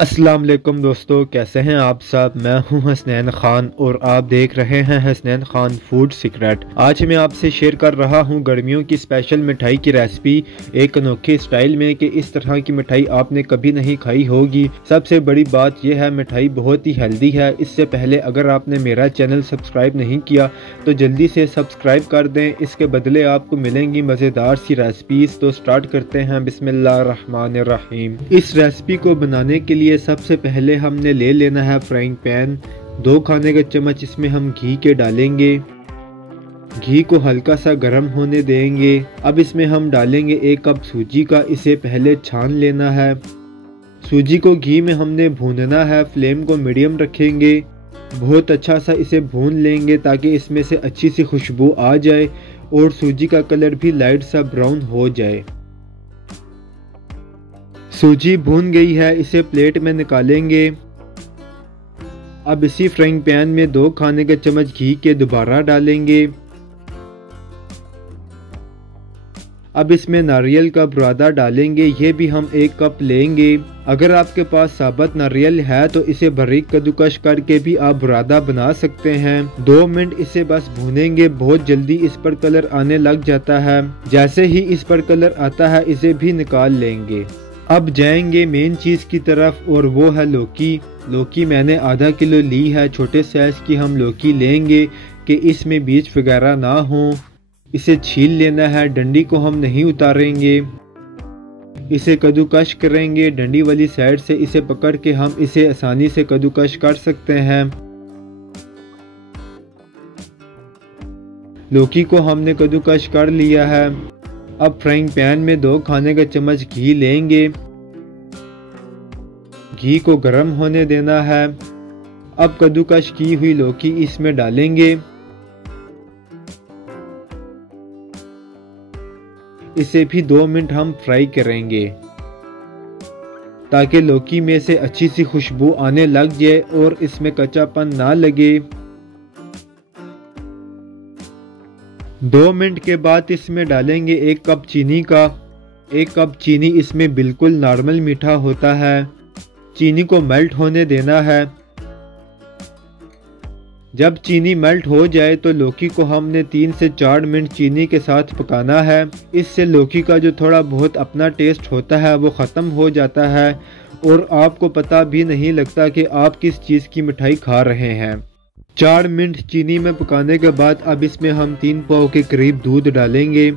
अस्सलाम वालेकुम दोस्तों, कैसे हैं आप सब। मैं हूं हसनैन खान और आप देख रहे हैं हसनैन खान फूड सीक्रेट। आज मैं आपसे शेयर कर रहा हूं गर्मियों की स्पेशल मिठाई की रेसिपी एक अनोखे स्टाइल में कि इस तरह की मिठाई आपने कभी नहीं खाई होगी। सबसे बड़ी बात यह है मिठाई बहुत ही हेल्दी है। इससे पहले अगर आपने मेरा चैनल सब्सक्राइब नहीं किया तो जल्दी से सब्सक्राइब कर दें, इसके बदले आपको मिलेंगी मज़ेदार सी रेसिपीज। तो स्टार्ट करते हैं बिस्मिल्लाहिर्रहमानिर्रहीम। इस रेसिपी को बनाने के लिए सबसे पहले हमने ले लेना है फ्राइंग पैन। 2 खाने का चम्मच इसमें हम घी के डालेंगे। घी को हल्का सा गर्म होने देंगे। अब इसमें हम डालेंगे 1 कप सूजी का, इसे पहले छान लेना है। सूजी को घी में हमने भूनना है, फ्लेम को मीडियम रखेंगे। बहुत अच्छा सा इसे भून लेंगे ताकि इसमें से अच्छी सी खुशबू आ जाए और सूजी का कलर भी लाइट सा ब्राउन हो जाए। सूजी भून गई है, इसे प्लेट में निकालेंगे। अब इसी फ्राइंग पैन में 2 खाने के चम्मच घी के दोबारा डालेंगे। अब इसमें नारियल का बुरादा डालेंगे, ये भी हम 1 कप लेंगे। अगर आपके पास साबुत नारियल है तो इसे बारीक कद्दूकश करके भी आप बुरादा बना सकते हैं। 2 मिनट इसे बस भूनेंगे, बहुत जल्दी इस पर कलर आने लग जाता है। जैसे ही इस पर कलर आता है इसे भी निकाल लेंगे। अब जाएंगे मेन चीज़ की तरफ और वो है लौकी। लौकी मैंने आधा किलो ली है। छोटे साइज की हम लौकी लेंगे कि इसमें बीज वगैरह ना हो। इसे छील लेना है, डंडी को हम नहीं उतारेंगे। इसे कद्दूकश करेंगे, डंडी वाली साइड से इसे पकड़ के हम इसे आसानी से कद्दूकश कर सकते हैं। लौकी को हमने कद्दूकश कर लिया है। अब फ्राइंग पैन में 2 खाने का चम्मच घी लेंगे। घी को गर्म होने देना है। अब कद्दूकश की हुई लौकी इसमें डालेंगे। इसे भी 2 मिनट हम फ्राई करेंगे ताकि लौकी में से अच्छी सी खुशबू आने लग जाए और इसमें कच्चापन ना लगे। 2 मिनट के बाद इसमें डालेंगे 1 कप चीनी का। 1 कप चीनी इसमें बिल्कुल नॉर्मल मीठा होता है। चीनी को मेल्ट होने देना है। जब चीनी मेल्ट हो जाए तो लौकी को हमने 3 से 4 मिनट चीनी के साथ पकाना है। इससे लौकी का जो थोड़ा बहुत अपना टेस्ट होता है वो ख़त्म हो जाता है और आपको पता भी नहीं लगता कि आप किस चीज़ की मिठाई खा रहे हैं। 4 मिनट चीनी में पकाने के बाद अब इसमें हम 3 पाव के करीब दूध डालेंगे।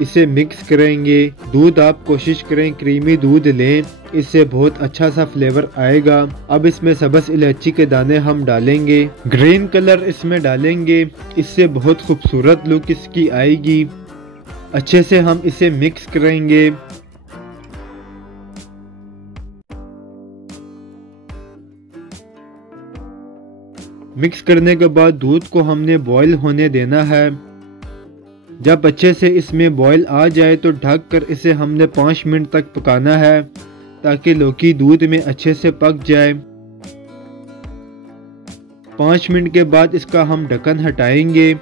इसे मिक्स करेंगे। दूध आप कोशिश करें क्रीमी दूध लें, इससे बहुत अच्छा सा फ्लेवर आएगा। अब इसमें सब्ज़ इलायची के दाने हम डालेंगे। ग्रीन कलर इसमें डालेंगे, इससे बहुत खूबसूरत लुक इसकी आएगी। अच्छे से हम इसे मिक्स करेंगे। मिक्स करने के बाद दूध को हमने बॉईल होने देना है। जब अच्छे से इसमें बॉईल आ जाए तो ढक कर इसे हमने 5 मिनट तक पकाना है ताकि लौकी दूध में अच्छे से पक जाए। 5 मिनट के बाद इसका हम ढक्कन हटाएंगे।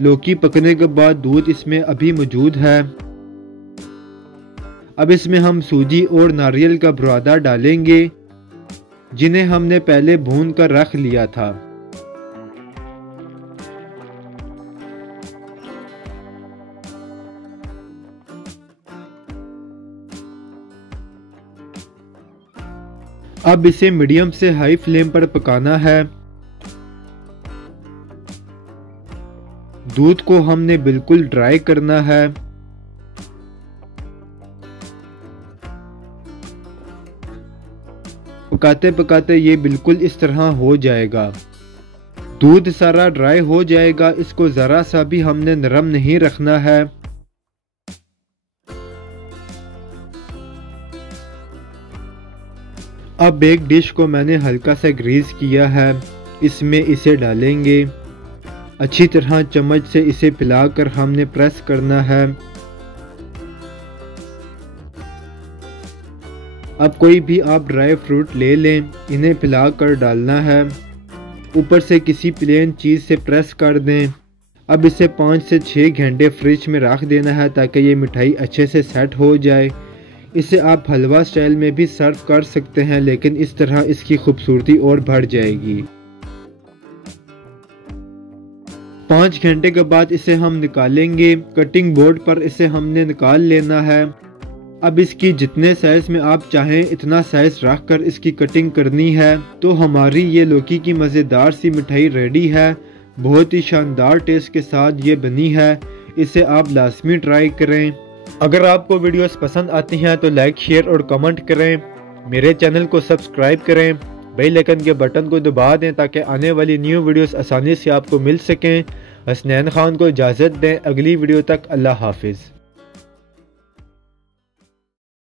लौकी पकने के बाद दूध इसमें अभी मौजूद है। अब इसमें हम सूजी और नारियल का बुरादा डालेंगे जिन्हें हमने पहले भून कर रख लिया था। अब इसे मीडियम से हाई फ्लेम पर पकाना है। दूध को हमने बिल्कुल ड्राई करना है। पकाते पकाते ये बिल्कुल इस तरह हो जाएगा। दूध सारा ड्राई हो जाएगा। इसको ज़रा सा भी हमने नरम नहीं रखना है। अब एक डिश को मैंने हल्का सा ग्रीस किया है, इसमें इसे डालेंगे। अच्छी तरह चम्मच से इसे पिलाकर हमने प्रेस करना है। अब कोई भी आप ड्राई फ्रूट ले लें, इन्हें पिलाकर डालना है। ऊपर से किसी प्लेन चीज़ से प्रेस कर दें। अब इसे 5 से 6 घंटे फ्रिज में रख देना है ताकि ये मिठाई अच्छे से सेट हो जाए। इसे आप हलवा स्टाइल में भी सर्व कर सकते हैं, लेकिन इस तरह इसकी खूबसूरती और बढ़ जाएगी। 5 घंटे के बाद इसे हम निकालेंगे। कटिंग बोर्ड पर इसे हमने निकाल लेना है। अब इसकी जितने साइज में आप चाहें इतना साइज रख कर इसकी कटिंग करनी है। तो हमारी ये लौकी की मज़ेदार सी मिठाई रेडी है। बहुत ही शानदार टेस्ट के साथ ये बनी है। इसे आप लाजमी ट्राई करें। अगर आपको वीडियोस पसंद आती हैं तो लाइक, शेयर और कमेंट करें। मेरे चैनल को सब्सक्राइब करें। बेल आइकन के बटन को दबा दें ताकि आने वाली न्यू वीडियोस आसानी से आपको मिल सकें। हसनैन खान को इजाज़त दें। अगली वीडियो तक अल्लाह हाफिज़।